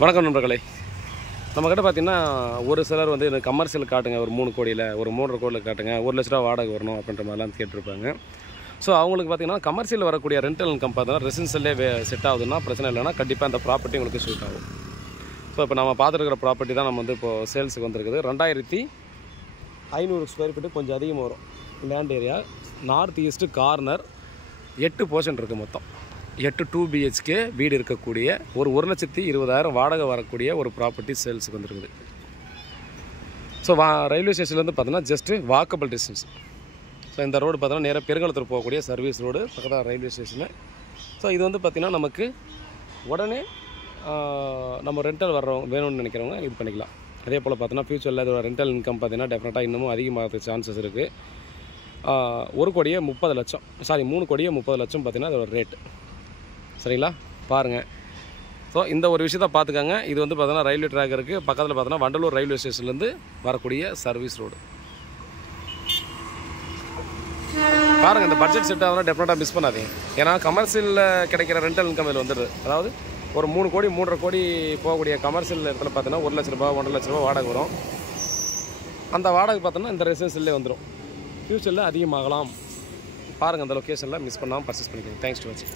வணக்கம் நண்பர்களே. நம்மக்கிட்ட பார்த்தீங்கன்னா ஒரு சிலர் வந்து இந்த கமர்ஷியல் காட்டுங்க, ஒரு 3 கோடியில் ஒரு 3.5 கோடியில் காட்டுங்க, 1 லட்ச ரூபா வாடகை வரணும் அப்படின்ற மாதிரிலாம் கேட்டிருப்பாங்க. ஸோ அவங்களுக்கு பார்த்தீங்கன்னா கமர்ஷியல் வரக்கூடிய ரெண்டல் இன்கம் பார்த்தீங்கன்னா ரெசிடென்ஷியலே செட் ஆகுதுன்னா பிரச்சனை இல்லைன்னா கண்டிப்பாக அந்த ப்ராப்பர்ட்டி உங்களுக்கு சூட் ஆகும். ஸோ இப்போ நம்ம பார்த்துருக்கிற ப்ராப்பர்ட்டி தான் நம்ம வந்து இப்போது சேல்ஸுக்கு வந்திருக்குது. 2500 ஸ்கொயர் ஃபீட்டு, கொஞ்சம் அதிகமாக வரும் land area. North east corner 8 portion இருக்குது. மொத்தம் 8 2 BHK வீடு இருக்கக்கூடிய ஒரு 1,20,000 வாடகை வரக்கூடிய ஒரு ப்ராப்பர்ட்டி சேல்ஸுக்கு வந்துருக்குது. ஸோ ரயில்வே ஸ்டேஷன்லேருந்து பார்த்தீங்கன்னா ஜஸ்ட்டு வாக்கபிள் டிஸ்டன்ஸ். ஸோ இந்த ரோடு பார்த்தீங்கன்னா நேராக பெருங்கலத்தூர் போகக்கூடிய சர்வீஸ் ரோடு, பக்கத்தில் ரயில்வே ஸ்டேஷனு. ஸோ இது வந்து பார்த்திங்கன்னா நமக்கு உடனே நம்ம ரெண்டல் வர்றவங்க வேணும்னு நினைக்கிறவங்க இது பண்ணிக்கலாம். அதே போல் பார்த்தீங்கன்னா ஃப்யூச்சரில் இதோட ரெண்டல் இன்கம் பார்த்திங்கன்னா டெஃபினட்டாக இன்னமும் அதிகமாகிறதுக்கு சான்சஸ் இருக்குது. 1 கோடியே 30 லட்சம், 3 கோடியே 30 லட்சம் பார்த்திங்கன்னா அதோட ரேட்டு. சரிங்களா, பாருங்கள். ஸோ இந்த ஒரு விஷயத்தை பார்த்துக்கங்க. இது வந்து பார்த்தீங்கன்னா ரயில்வே ட்ராக் இருக்குது, பக்கத்தில் பார்த்தீங்கன்னா வண்டலூர் ரயில்வே ஸ்டேஷன்லேருந்து வரக்கூடிய சர்வீஸ் ரோடு. பாருங்கள், இந்த பட்ஜெட் செட் ஆகுதுன்னா டெஃபினட்டாக மிஸ் பண்ணாதீங்க. ஏன்னா கமர்ஷியலில் கிடைக்கிற ரெண்டல் இன்கம் இதில் வந்துடுது. அதாவது ஒரு 3 கோடி 3.5 கோடி போகக்கூடிய கமர்ஷியல் இடத்துல பார்த்தீங்கன்னா 1 லட்ச ரூபா 1.5 லட்ச ரூபா வாடகை வரும். அந்த வாடகை பார்த்தோன்னா இந்த ரெசிடென்ஷியல்லே வந்துடும். ஃப்யூச்சரில் அதிகமாகலாம். பாருங்கள், அந்த லொக்கேஷனில் மிஸ் பண்ணாமல் பர்ச்சேஸ் பண்ணிக்கோங்க. தேங்க்ஸ் டு வாட்சிங்.